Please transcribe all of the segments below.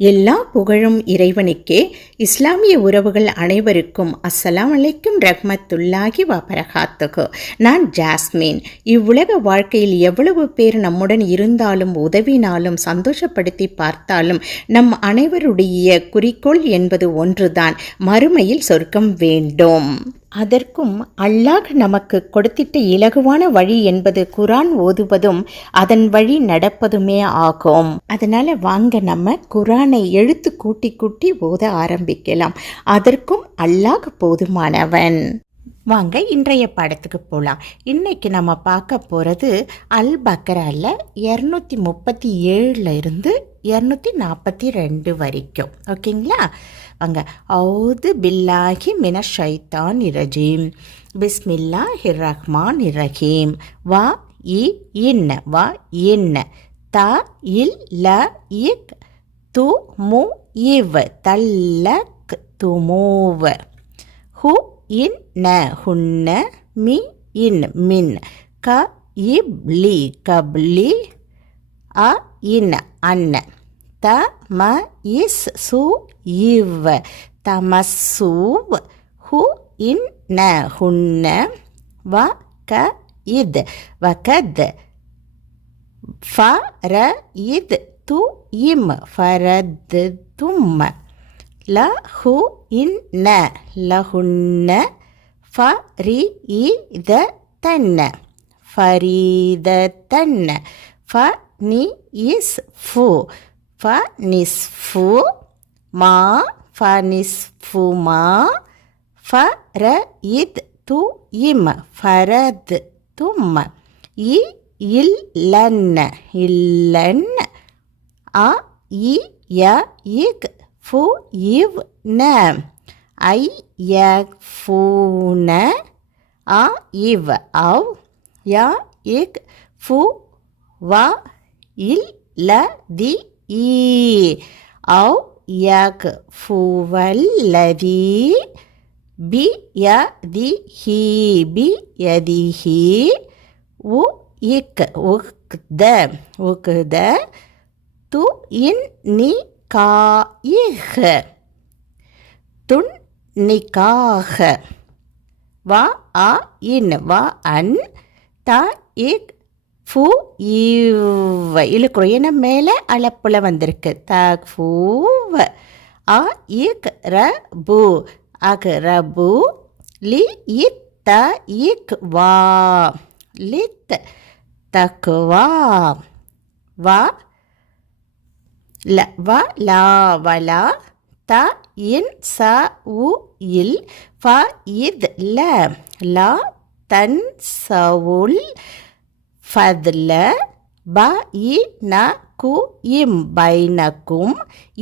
எல்லா புகழும் இறைவனுக்கே. இஸ்லாமிய உறவுகள் அனைவருக்கும் அஸ்ஸலாம் அலைக்கும் ரஹ்மத்துல்லாஹி வபரகாத்துஹு. நான் ஜாஸ்மின். இவ்வுலக வாழ்க்கையில் எவ்வளவு பேர் நம்முடன் இருந்தாலும் உதவினாலும் சந்தோஷப்படுத்தி பார்த்தாலும் நம் அனைவருடைய குறிக்கோள் என்பது ஒன்றுதான், மறுமையில் சொர்க்கம் வேண்டும். அதற்கும் அல்லாஹ் நமக்கு கொடுத்திட்ட இலகுவான வழி என்பது குரான் ஓதுவதும் அதன் வழி நடப்பதுமே ஆகும். அதனால வாங்க நம்ம குரானை எழுத்து கூட்டி கூட்டி ஓத ஆரம்பிக்கலாம். அதற்கும் அல்லாஹ் போதுமானவன். வாங்க இன்றைய பாடத்துக்கு போகலாம். இன்னைக்கு நம்ம பார்க்க போகிறது அல் பக்ராவில் 237 இருந்து 242 வரைக்கும். ஓகேங்களா? வாங்க. அவுது பில்லாஹி மின ஷைத்தான் இரஜீம் பிஸ்மில்லாஹிர் ரஹ்மான் இரஹீம். வா இன் வா இன் த இல் ல இக் து மு இவ் தல்லக் துமூவ் ஹு இன் ந ஹுன்ன மி இன் மின் க இப்லி கப்லி அ இன் அன்ன த ம இஸ் சு இவ் தமசூவ் ஹு இன் ந ஹுன்ன வ க இத் வகத் ஃப ர இத் து இம் ஃபரத் தும் ல ஹு இன் ந லஹுன்ன ஃபரி இத தன்ன ஃபரீத தன்ன ஃப நி இஸ் ஃபு ஃப நிஸ்ஃபு மா ஃப நிஸ்ஃபு மா ஃப ர இத் து இம் ஃபரத் தும் இ இல்லன்ன இல்லன் அ இ ய இக் ஃபு இவ் ந ஐ யக் ஃபூன அ இவ் அவ் ய இக் ஃபு வ இல் ல தி ஈ அவ் யக் ஃபுவல்லதி பி ய தி ஹி பி யதிஹி உ இக் உக்த உக்த து இன் நி காயிஹ் துன் நிகாஹ் வா அ இன் வா அன் த இக் ஃபு இவ் இழுக்கிறோம். ஏன்னா மேலே அலப்புல வந்திருக்கு. த ஃபூவ் அ இக் ர பு அக் ரபு லி இத் த இக் வா லித் தக்வா வா ல வ லா வலா த இன் ச உ இல் ஃப இத் ல லா தன் சவுல் ஃபத்ல ப இ ந கு இம் பைனக்கும்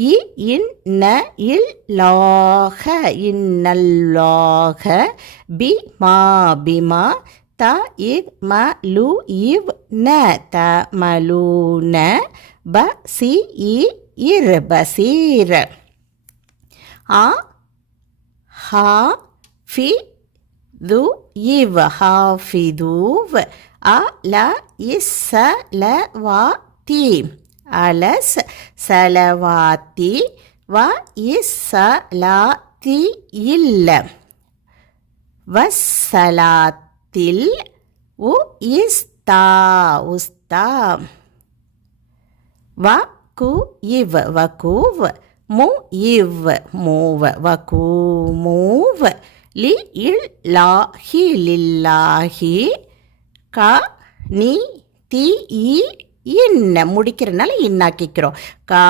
இ இன் ந இல் லாஹ இன்னல்லாஹ பி மா பிமா த இக் ம லு இவ் ந த மலூன ப சி இ இர் பசீர் ஆ ஹா ஃபி து இவ் ஹாஃபிதூவ் அ ல இஸ் சலவாத்தி அலஸ் சலவாத்தி வ இஸ் சலாத்தி இல்ல வஸ்ஸலாத்தில் உ இஸ்தா உஸ்தா வ கு இவ் வகூவ் மு இவ் மூவ் வகூ மூவ் லி இல் லாஹி லில்லாஹி க நீ தி இ இன்ன முடிக்கிறனால இன்னாக்கிக்கிறோம். கா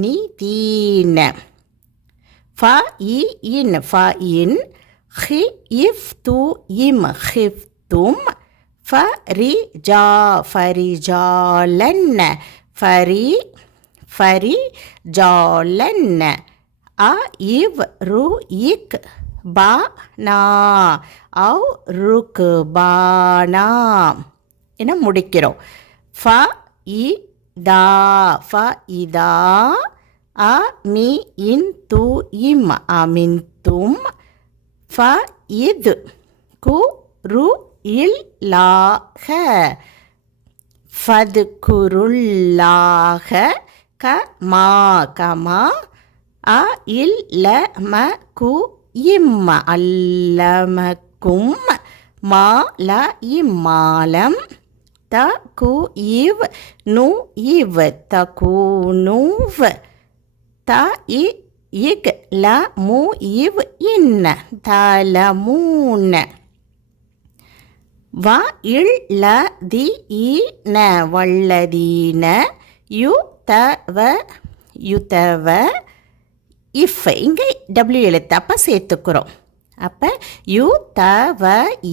நீ தீன ஃப இ இன் ஃப இன் ஹி இஃப் து இம் ஹிஃப் தும் ஃப ரி ஜா ஃபரி ஜாலன்ன ஃபரி ஃபரி ஜாலன்ன அ இவ் ரு இக் பா நா அவ் ருக்கு பானா என முடிக்கிறோம். ஃப இ தா ஃப இதா அ மி இன் து இம் அமின் தும் ஃப இத் கு ரு இல் லாஹ ஃபதுகுருல்லாஹ கமா கமா அ இல் ல ம கு இம் அல்லமக்கும் மா ல இம்மாலம் த கு இவ் நு இவ் தகுநுவ் த இக் ல மு இவ் இன்ன தலமூன் வ இல் ல தி ஈன வல்லதீன யுதவ இஃப் இங்கே டபிள்யூ எழுத்து அப்போ சேர்த்துக்கிறோம். அப்போ யுதவ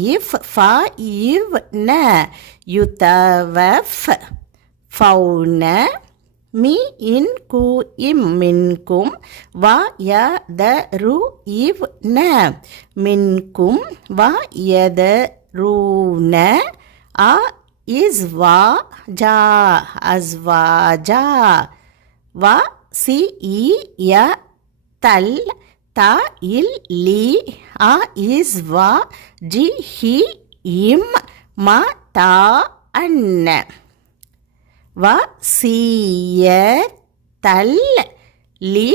இஃப் ஃப இவ் ந யுதவஃப் ஃபவுன மி இன் கு இம் மின்கும் வ ய த ரு இவ் ந மின்கும் வ யத ரூன அ இஸ்வா ஜா அஸ்வாஜா வ சி இ ய தல் த இல் லி அ இஸ்வா ஜி ஹி இம் ம த அன்ன வ சிய தல் லி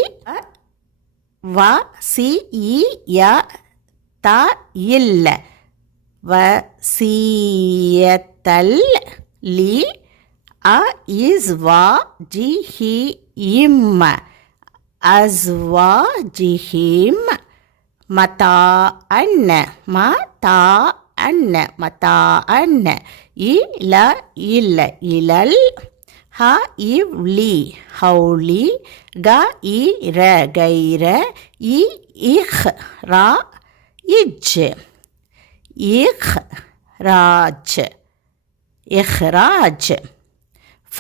வ சி இ ய த இல் வ சியத்தல் லி அ இஸ்வா ஜி ஹி இம் அஸ்வா ஜிஹிம் மதா அன்ன மதா அன்ன மதா அன்ன இல இல்ல இலல் ஹ இவ்லி ஹவுலி க இர கைர இஹ் ரா இஜ் இஹ்ராஜ் இஹ்ராஜ் ஃப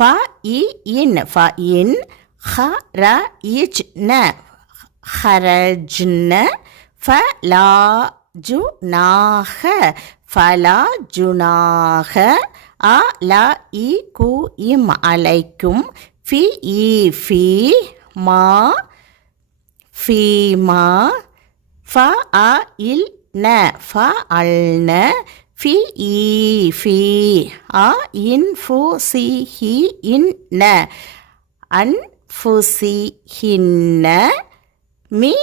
இன் ஃப இன் خرجن خرجن فلا جناح فلا جناح عليكم عليكم في ما فيما فعلنا فعلنا في أنفسهن أنفسهن مي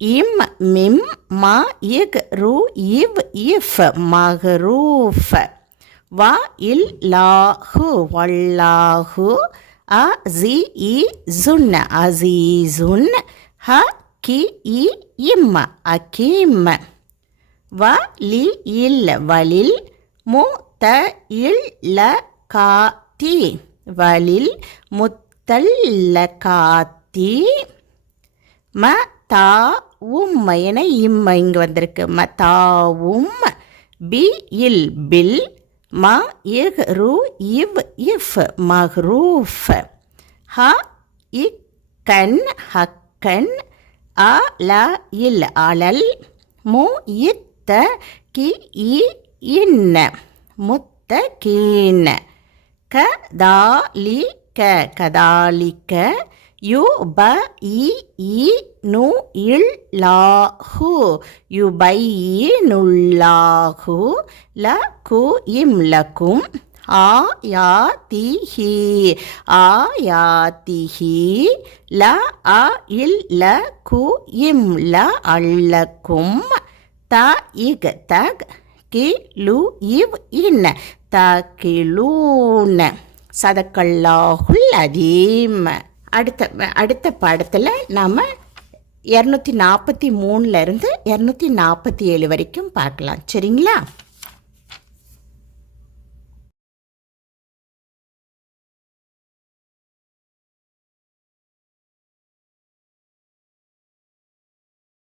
إم مم ما يقرو يف يف مغروف والله والله عزيز عزيز حكيم حكيم وليل ولل متلقاتي ولل முத்தல்லகாத்தி மதாவும் என இம்ம இங்கே வந்திருக்கு மதாவும் பி இல் பில் ம இஹ்ரு இவ் இஃப் மஹ்ரூஃப் ஹ இக்கன் ஹக்கன் அ ல இல் அலல் மு இத்த கி இன்ன முத்தகீன் கதாலி கதாலிக்க யுபையினு இல்லாஹு யுபையினுல்லாஹு லகும் லகும் ஆயாத்திஹி ஆயாத்திஹி லஅஇல்லகும் லஅல்லக்கும் தஇக் தக் கிலு இவ் இன் தகிலூன் சதக்கல்லாஹுல் அதீம். அடுத்த பாடத்தில் நாம் 243 247 வரைக்கும் பார்க்கலாம். சரிங்களா?